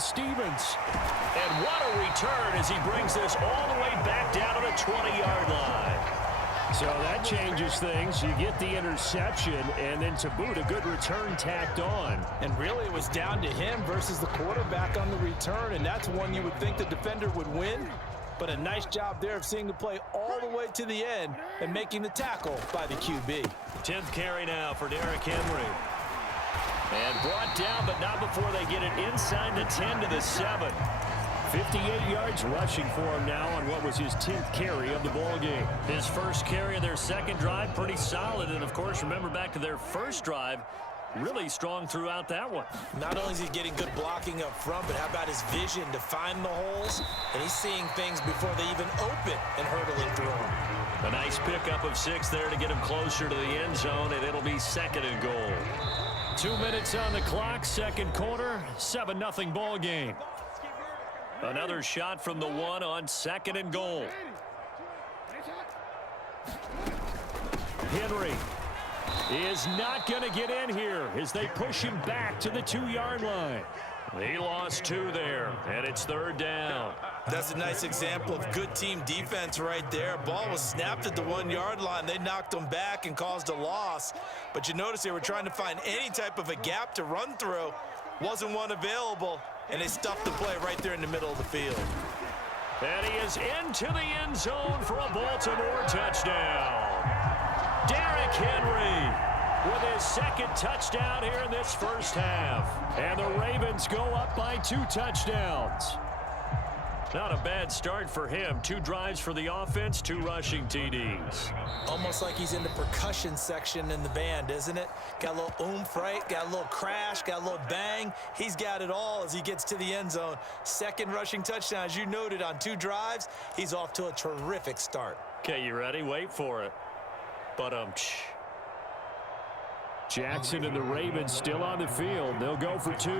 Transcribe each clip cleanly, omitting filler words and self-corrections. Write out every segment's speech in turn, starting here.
Stevens. And what a return as he brings this all the way back down to the 20-yard line. So that changes things. You get the interception, and then to boot, a good return tacked on. And really, it was down to him versus the quarterback on the return, and that's one you would think the defender would win. But a nice job there of seeing the play all the way to the end and making the tackle by the QB. 10th carry now for Derrick Henry. And brought down, but not before they get it inside the 10 to the 7. 58 yards rushing for him now on what was his 10th carry of the ball game. His first carry of their second drive, pretty solid. And, of course, remember back to their first drive, really strong throughout that one. Not only is he getting good blocking up front, but how about his vision to find the holes? And he's seeing things before they even open and hurdling through them. A nice pickup of 6 there to get him closer to the end zone, and it'll be 2nd and goal. 2 minutes on the clock, second quarter, 7-0 ball game. Another shot from the 1 on 2nd and goal. Henry is not going to get in here as they push him back to the 2-yard line. He lost 2 there, and it's 3rd down. That's a nice example of good team defense right there. Ball was snapped at the 1-yard line. They knocked him back and caused a loss. But you notice they were trying to find any type of a gap to run through. Wasn't one available, and they stuffed the play right there in the middle of the field. And he is into the end zone for a Baltimore touchdown. Derrick Henry with his 2nd touchdown here in this first half. And the Ravens go up by 2 touchdowns. Not a bad start for him. 2 drives for the offense, 2 rushing TDs. Almost like he's in the percussion section in the band, isn't it? Got a little oomph, right? Got a little crash, got a little bang. He's got it all as he gets to the end zone. 2nd rushing touchdown, as you noted, on 2 drives. He's off to a terrific start. Okay, you ready? Wait for it. But Jackson and the Ravens still on the field. They'll go for 2.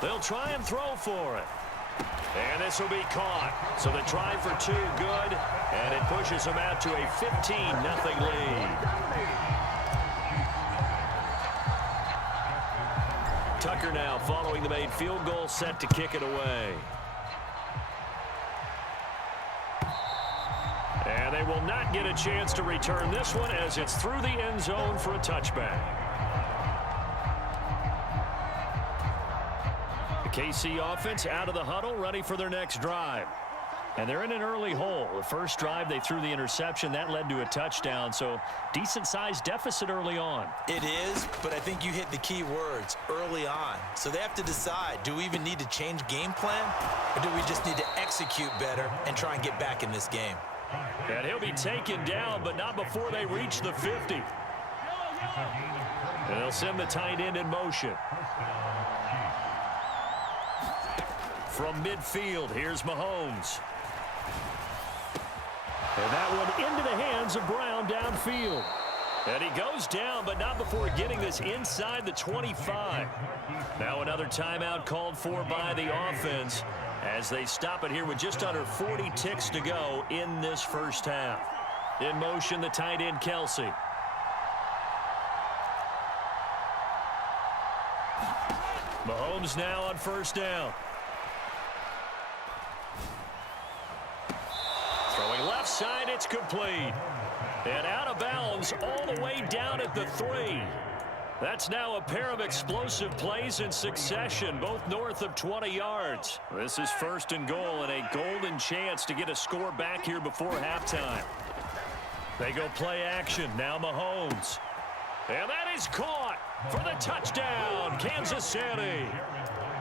They'll try and throw for it. And this will be caught. So the try for 2, good. And it pushes them out to a 15-0 lead. Tucker now following the made field goal, set to kick it away. And they will not get a chance to return this one as it's through the end zone for a touchback. The KC offense out of the huddle, ready for their next drive. And they're in an early hole. The first drive, they threw the interception. That led to a touchdown, so decent-sized deficit early on. It is, but I think you hit the key words, early on. So they have to decide, do we even need to change game plan, or do we just need to execute better and try and get back in this game? And he'll be taken down, but not before they reach the 50. And they'll send the tight end in motion. From midfield, here's Mahomes. And that one into the hands of Brown downfield. And he goes down, but not before getting this inside the 25. Now another timeout called for by the offense as they stop it here with just under 40 ticks to go in this first half. In motion, the tight end, Kelsey. Mahomes now on first down. Throwing left side, it's complete. And out of bounds all the way down at the 3. That's now a pair of explosive plays in succession, both north of 20 yards. This is 1st and goal and a golden chance to get a score back here before halftime. They go play action. Now Mahomes. And that is caught for the touchdown, Kansas City.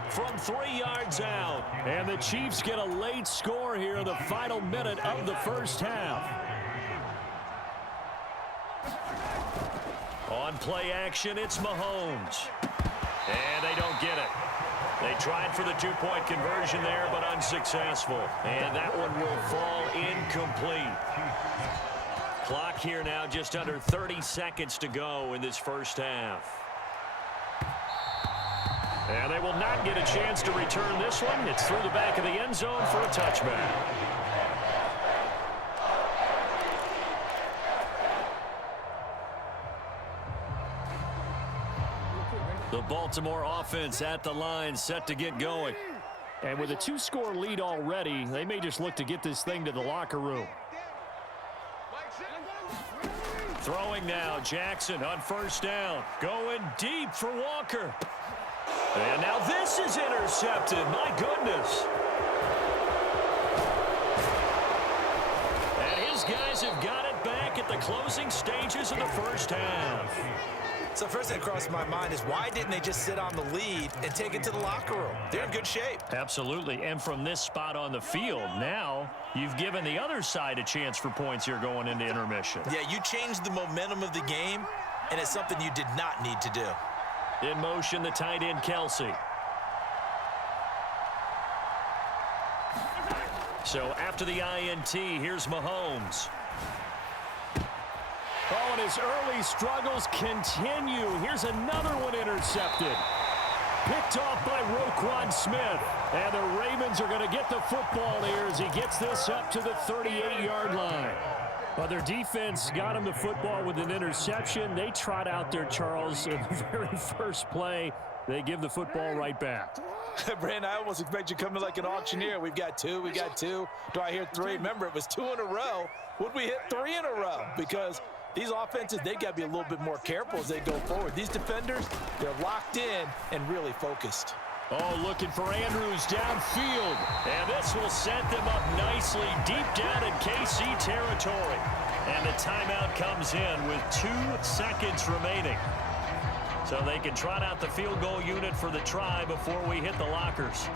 From 3 yards out. And the Chiefs get a late score here in the final minute of the first half. On play action, it's Mahomes. And they don't get it. They tried for the 2-point conversion there, but unsuccessful. And that one will fall incomplete. Clock here now just under 30 seconds to go in this first half. And they will not get a chance to return this one. It's through the back of the end zone for a touchback. The Baltimore offense at the line, set to get going. And with a 2-score lead already, they may just look to get this thing to the locker room. Throwing now, Jackson on first down. Going deep for Walker. And now this is intercepted. My goodness. And his guys have got it back at the closing stages of the first half. So first thing that crossed my mind is why didn't they just sit on the lead and take it to the locker room? They're in good shape. Absolutely. And from this spot on the field, now you've given the other side a chance for points here going into intermission. Yeah, you changed the momentum of the game, and it's something you did not need to do. In motion, the tight end, Kelsey. So after the INT, here's Mahomes. Oh, and his early struggles continue. Here's another one intercepted. Picked off by Roquan Smith. And the Ravens are going to get the football here as he gets this up to the 38-yard line. Well, their defense got him the football with an interception. They trot out there, Charles, in the very first play. They give the football right back. Brandon, I almost expect you to come in like an auctioneer. We've got two. Do I hear three? Remember, it was 2 in a row. Would we hit 3 in a row? Because these offenses, they got to be a little bit more careful as they go forward. These defenders, they're locked in and really focused. Oh, looking for Andrews downfield. And this will set them up nicely deep down in KC territory. And the timeout comes in with 2 seconds remaining. So they can trot out the field goal unit for the try before we hit the lockers.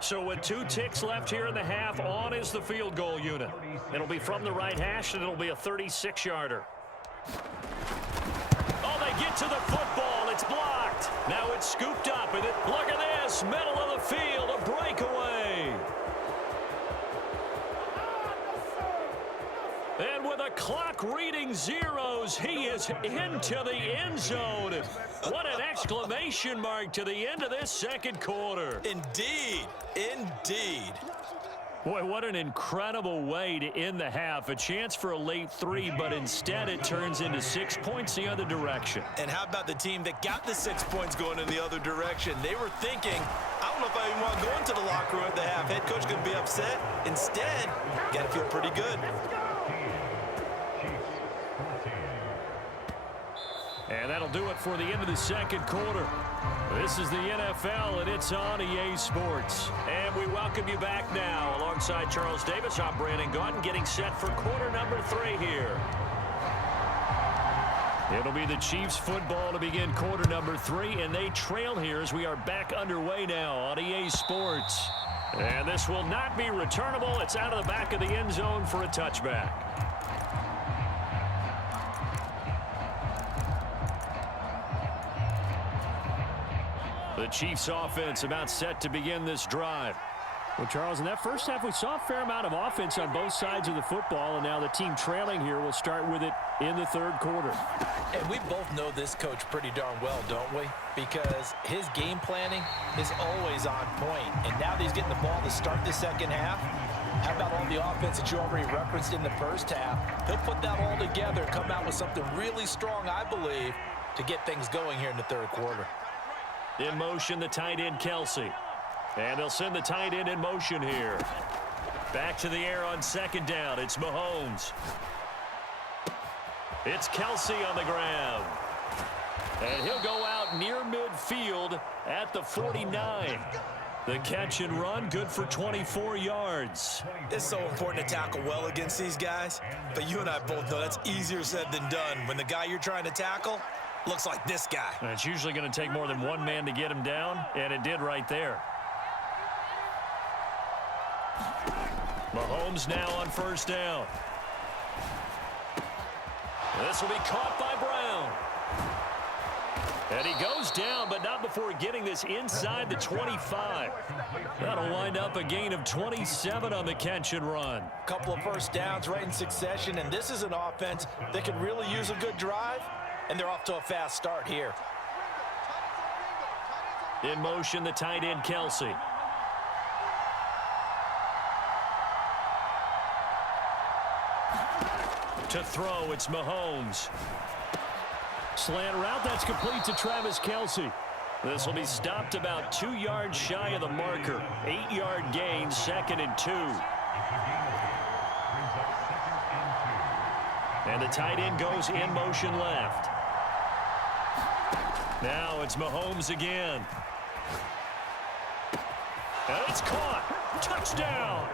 So with 2 ticks left here in the half, on is the field goal unit. It'll be from the right hash, and it'll be a 36-yarder. Oh, they get to the football. It's blocked. Now it's scooped up, and look at this. Middle of the field, a breakaway. And with a clock reading zeros, he is into the end zone. What an exclamation mark to the end of this second quarter. Indeed. Boy, what an incredible way to end the half. A chance for a late 3, but instead it turns into 6 points the other direction. And how about the team that got the 6 points going in the other direction? They were thinking, I don't know if I even want to go into the locker room at the half. Head coach going to be upset. Instead, got to feel pretty good. And that'll do it for the end of the second quarter. This is the NFL, and it's on EA Sports. And we welcome you back now. Alongside Charles Davis, I'm Brandon Gaudin, getting set for quarter number 3 here. It'll be the Chiefs football to begin quarter number 3, and they trail here as we are back underway now on EA Sports. And this will not be returnable. It's out of the back of the end zone for a touchback. The Chiefs offense about set to begin this drive. Well, Charles, in that first half, we saw a fair amount of offense on both sides of the football, and now the team trailing here will start with it in the third quarter. And we both know this coach pretty darn well, don't we? Because his game planning is always on point. And now that he's getting the ball to start the second half, how about all the offense that you already referenced in the first half? He'll put that all together, come out with something really strong, I believe, to get things going here in the third quarter. In motion, the tight end, Kelsey. And they'll send the tight end in motion here. Back to the air on second down. It's Mahomes. It's Kelsey on the ground. And he'll go out near midfield at the 49. The catch and run, good for 24 yards. It's so important to tackle well against these guys. But you and I both know that's easier said than done. When the guy you're trying to tackle looks like this guy. And it's usually going to take more than one man to get him down, and it did right there. Mahomes now on first down. This will be caught by Brown. And he goes down, but not before getting this inside the 25. That'll wind up a gain of 27 on the catch and run. Couple of first downs right in succession, and this is an offense that could really use a good drive, and they're off to a fast start here. In motion, the tight end, Kelsey. To throw, it's Mahomes. Slant route, that's complete to Travis Kelce. This will be stopped about 2 yards shy of the marker. 8-yard gain, 2nd and 2. And the tight end goes in motion left. Now it's Mahomes again. And it's caught. Touchdown.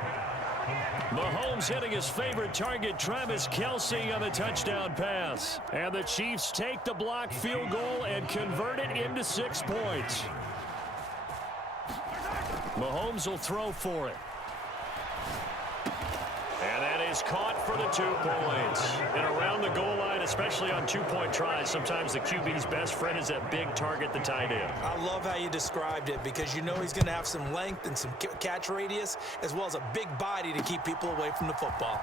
Mahomes hitting his favorite target, Travis Kelce, on the touchdown pass. And the Chiefs take the blocked field goal and convert it into 6 points. Mahomes will throw for it. And that is caught for the 2 points. And around the goal line, especially on 2-point tries, sometimes the QB's best friend is that big target, the tight end. I love how you described it because you know he's going to have some length and some catch radius as well as a big body to keep people away from the football.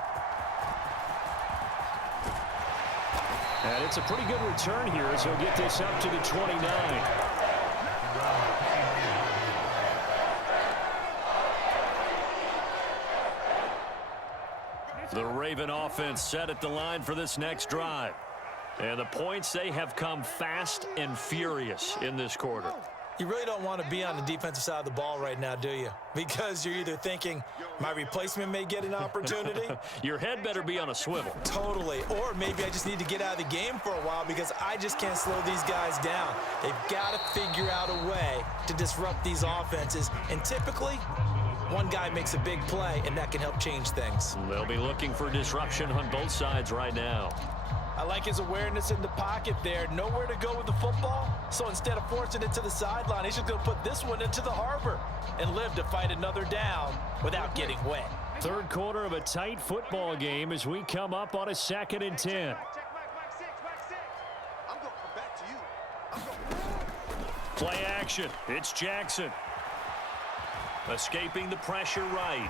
And it's a pretty good return here as he'll get this up to the 29. The Raven offense set at the line for this next drive. And the points, they have come fast and furious in this quarter. You really don't want to be on the defensive side of the ball right now, do you? Because you're either thinking, my replacement may get an opportunity. Your head better be on a swivel. Totally. Or maybe I just need to get out of the game for a while because I just can't slow these guys down. They've got to figure out a way to disrupt these offenses. And typically, one guy makes a big play, and that can help change things. They'll be looking for disruption on both sides right now. I like his awareness in the pocket there. Nowhere to go with the football. So instead of forcing it to the sideline, he's just going to put this one into the harbor and live to fight another down without getting wet. Third quarter of a tight football game as we come up on a 2nd and 10. Play action. It's Jackson. Escaping the pressure right.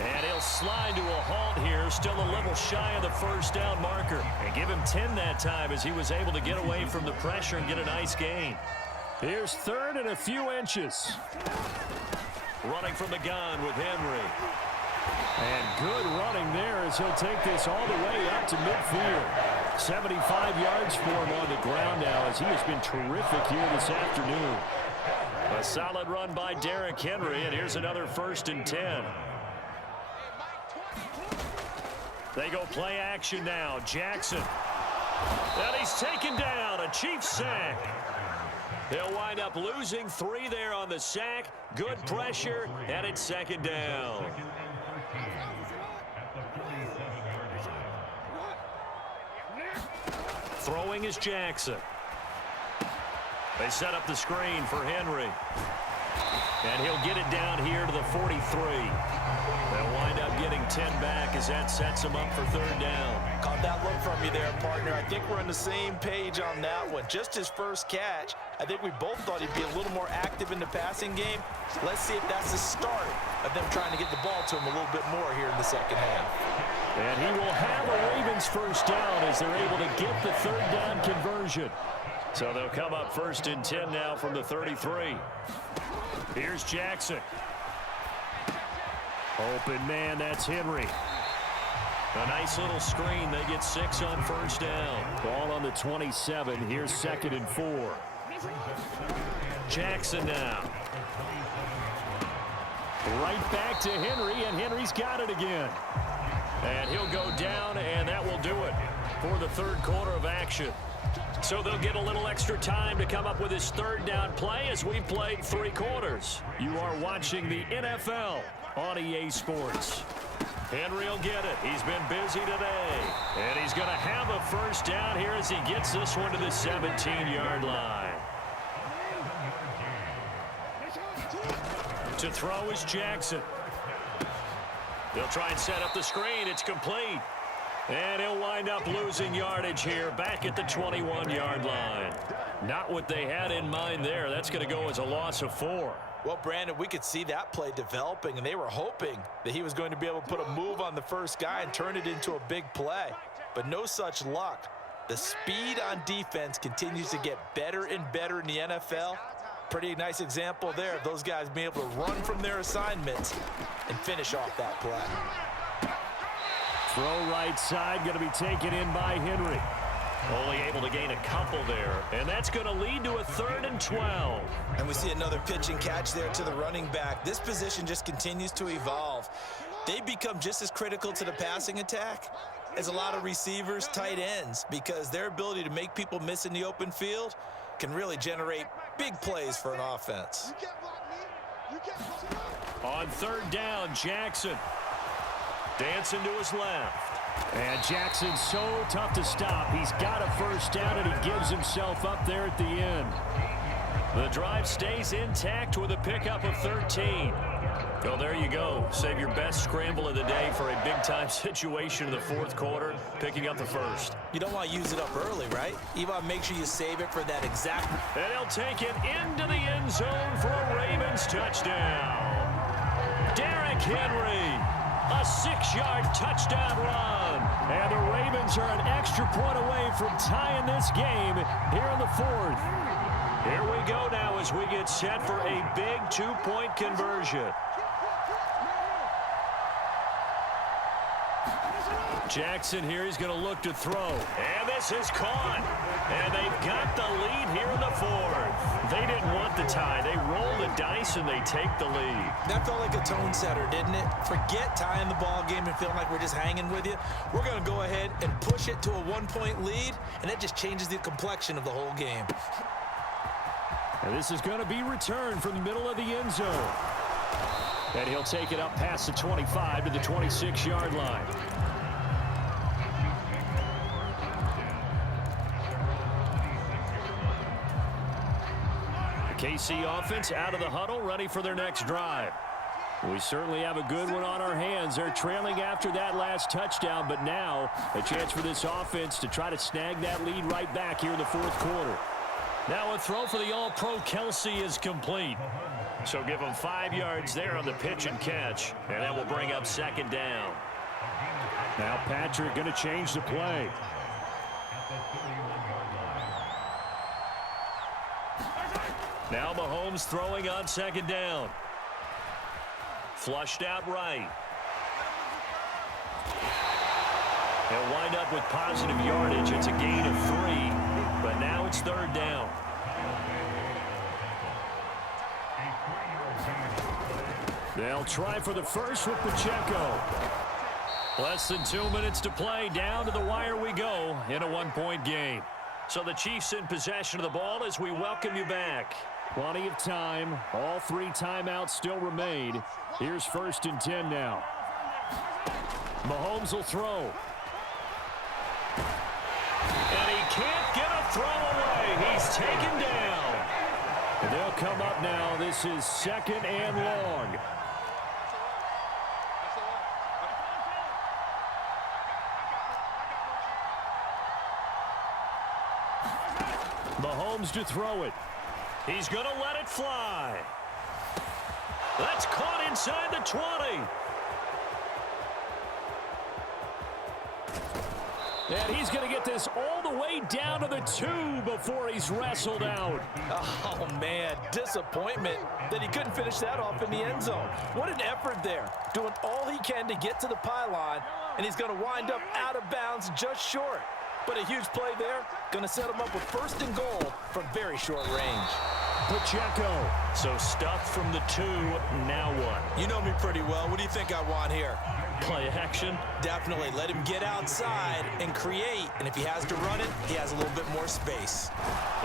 And he'll slide to a halt here, still a little shy of the first down marker. And give him 10 that time as he was able to get away from the pressure and get a nice gain. Here's 3rd and a few inches. Running from the gun with Henry. And good running there as he'll take this all the way up to midfield. 75 yards for him on the ground now as he has been terrific here this afternoon. A solid run by Derrick Henry, and here's another 1st and 10. They go play action now. Jackson. And he's taken down. A Chiefs sack. They'll wind up losing 3 there on the sack. Good pressure, and it's 2nd down. Throwing is Jackson. They set up the screen for Henry. And he'll get it down here to the 43. They'll wind up getting 10 back as that sets him up for 3rd down. Caught that look from you there, partner. I think we're on the same page on that one. Just his first catch. I think we both thought he'd be a little more active in the passing game. Let's see if that's the start of them trying to get the ball to him a little bit more here in the 2nd half. And he will have a Ravens 1st down as they're able to get the 3rd down conversion. So they'll come up 1st and 10 now from the 33. Here's Jackson. Open man, that's Henry. A nice little screen. They get 6 on 1st down. Ball on the 27. Here's 2nd and 4. Jackson now. Right back to Henry, and Henry's got it again. And he'll go down, and that will do it for the 3rd quarter of action. So they'll get a little extra time to come up with his 3rd down play as we've played 3 quarters. You are watching the NFL on EA Sports. Henry will get it. He's been busy today. And he's going to have a 1st down here as he gets this one to the 17-yard line. To throw is Jackson. They'll try and set up the screen. It's complete. And he'll wind up losing yardage here back at the 21-yard line. Not what they had in mind there. That's going to go as a loss of 4. Well, Brandon, we could see that play developing, and they were hoping that he was going to be able to put a move on the first guy and turn it into a big play. But no such luck. The speed on defense continues to get better and better in the NFL. Pretty nice example there of those guys being able to run from their assignments and finish off that play. Throw right side, going to be taken in by Henry. Only able to gain a couple there, and that's going to lead to a 3rd and 12. And we see another pitch and catch there to the running back. This position just continues to evolve. They become just as critical to the passing attack as a lot of receivers, tight ends, because their ability to make people miss in the open field can really generate big plays for an offense. On 3rd down, Jackson dancing to his left. And Jackson's so tough to stop. He's got a first down, and he gives himself up there at the end. The drive stays intact with a pickup of 13. Well, there you go. Save your best scramble of the day for a big-time situation in the 4th quarter, picking up the first. You don't want to use it up early, right? You want to make sure you save it for that exact... And he'll take it into the end zone for a Ravens touchdown. Derrick Henry, a 6-yard touchdown run. And the Ravens are an extra point away from tying this game here in the 4th. Here we go now as we get set for a big 2-point conversion. Jackson here, he's going to look to throw. And this is caught. And they've got the lead here in the 4th. They didn't want the tie. They roll the dice and they take the lead. That felt like a tone setter, didn't it? Forget tying the ball game and feeling like we're just hanging with you. We're going to go ahead and push it to a 1-point lead, and that just changes the complexion of the whole game. And this is going to be returned from the middle of the end zone. And he'll take it up past the 25 to the 26-yard line. KC offense out of the huddle, ready for their next drive. We certainly have a good one on our hands. They're trailing after that last touchdown, but now a chance for this offense to try to snag that lead right back here in the 4th quarter. Now a throw for the All-Pro Kelsey is complete. So give him 5 yards there on the pitch and catch, and that will bring up 2nd down. Now Patrick going to change the play. Now Mahomes throwing on 2nd down. Flushed out right. He'll wind up with positive yardage. It's a gain of 3, but now it's 3rd down. They'll try for the first with Pacheco. Less than 2 minutes to play. Down to the wire we go in a 1-point game. So the Chiefs in possession of the ball as we welcome you back. Plenty of time. All 3 timeouts still remain. Here's 1st and 10 now. Mahomes will throw. And he can't get a throw away. He's taken down. And they'll come up now. This is 2nd and long. Mahomes to throw it. He's going to let it fly. That's caught inside the 20. And he's going to get this all the way down to the 2 before he's wrestled out. Oh, man, disappointment that he couldn't finish that off in the end zone. What an effort there, doing all he can to get to the pylon, and he's going to wind up out of bounds just short. But a huge play there, going to set him up with 1st and goal from very short range. Pacheco. So stuffed from the 2, now what? You know me pretty well. What do you think I want here? Play action? Definitely. Let him get outside and create. And if he has to run it, he has a little bit more space.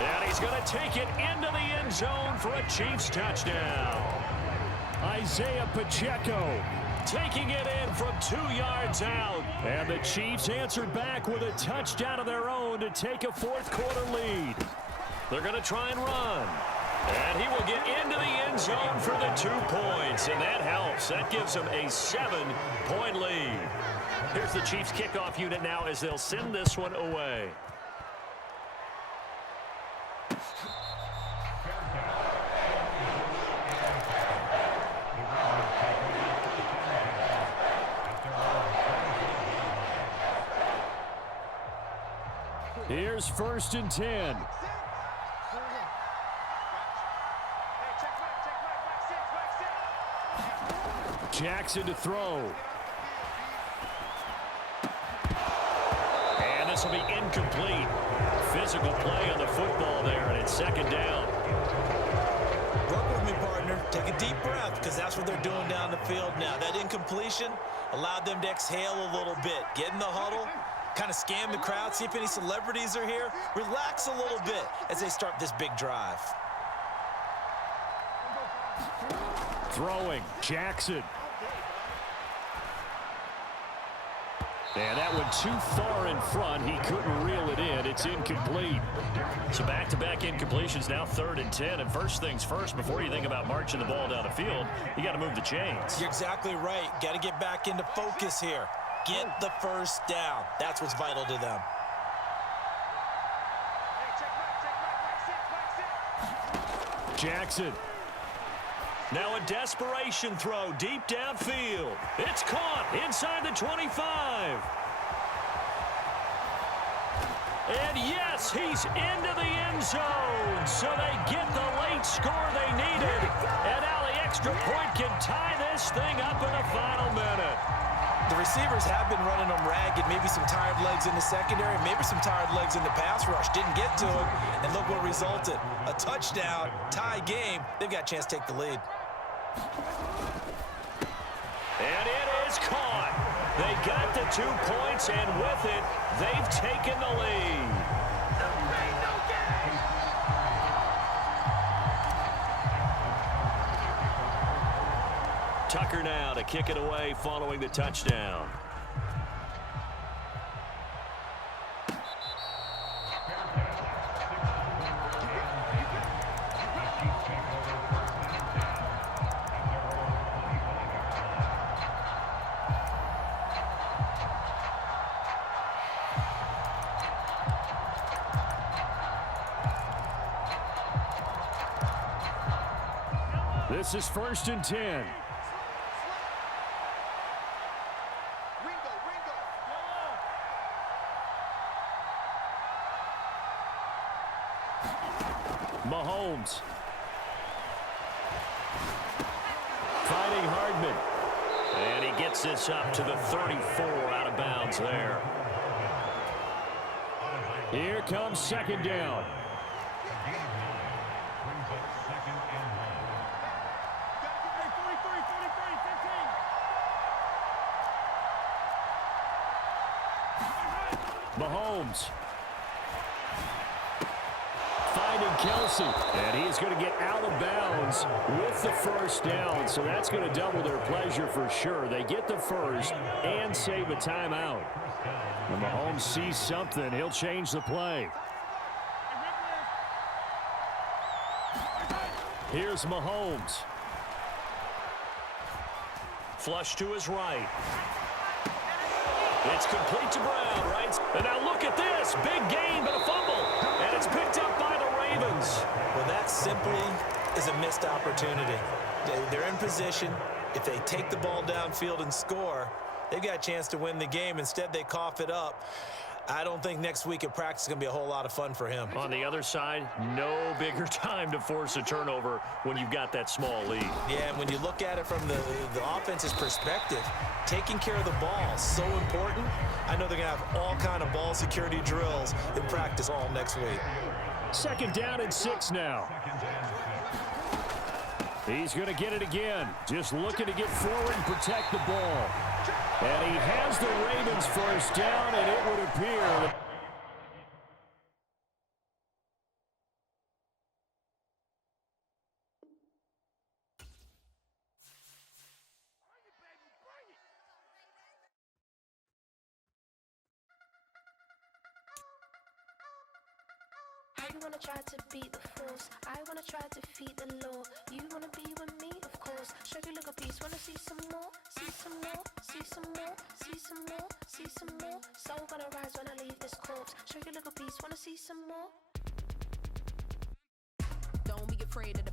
And he's going to take it into the end zone for a Chiefs touchdown. Isaiah Pacheco taking it in from 2 yards out. And the Chiefs answered back with a touchdown of their own to take a 4th quarter lead. They're going to try and run. And he will get into the end zone for the 2 points. And that helps. That gives them a 7-point lead. Here's the Chiefs kickoff unit now as they'll send this one away. Here's 1st and 10. Jackson to throw. this will be incomplete. Physical play on the football there, and it's second down. Work with me, partner. Take a deep breath, because that's what they're doing down the field now. That incompletion allowed them to exhale a little bit. Get in the huddle, kind of scan the crowd, see if any celebrities are here. Relax a little bit as they start this big drive. Throwing, Jackson. And that one too far in front. He couldn't reel it in. It's incomplete. So back-to-back incompletions, now 3rd and 10. And first things first, before you think about marching the ball down the field, you got to move the chains. You're exactly right. Got to get back into focus here. Get the first down. That's what's vital to them. Jackson. Now a desperation throw deep downfield. It's caught inside the 25. And yes, he's into the end zone. So they get the late score they needed. And now the extra point can tie this thing up in the final minute. The receivers have been running them ragged. Maybe some tired legs in the secondary, maybe some tired legs in the pass rush. Didn't get to him, and look what resulted. A touchdown, tie game. They've got a chance to take the lead. And it is caught. They got the 2 points, and with it, they've taken the lead. Tucker now to kick it away following the touchdown. This is 1st and 10. Mahomes. Finding Hardman. And he gets this up to the 34 out of bounds there. Here comes 2nd down. Mahomes. Finding Kelsey. And he's going to get out of bounds with the first down. So that's going to double their pleasure for sure. They get the first and save a timeout. When Mahomes sees something, he'll change the play. Here's Mahomes. Flush to his right. It's complete to Brown, right? And now look at this. Big gain, but a fumble. And it's picked up by the Ravens. Well, that simply is a missed opportunity. They're in position. If they take the ball downfield and score, they've got a chance to win the game. Instead, they cough it up. I don't think next week at practice is going to be a whole lot of fun for him. On the other side, no bigger time to force a turnover when you've got that small lead. Yeah, and when you look at it from the offense's perspective, taking care of the ball is so important. I know they're going to have all kind of ball security drills in practice all next week. 2nd down and 6 now. He's going to get it again. Just looking to get forward and protect the ball. And he has the Ravens first down, and it would appear You wanna try to beat the force, I wanna try to defeat the law. You wanna be with me, of course. Show you look a piece, wanna see some more, see some more, see some more, see some more, see some more. Soul gonna rise when I leave this corpse. Show you look a piece, wanna see some more. Don't be afraid of the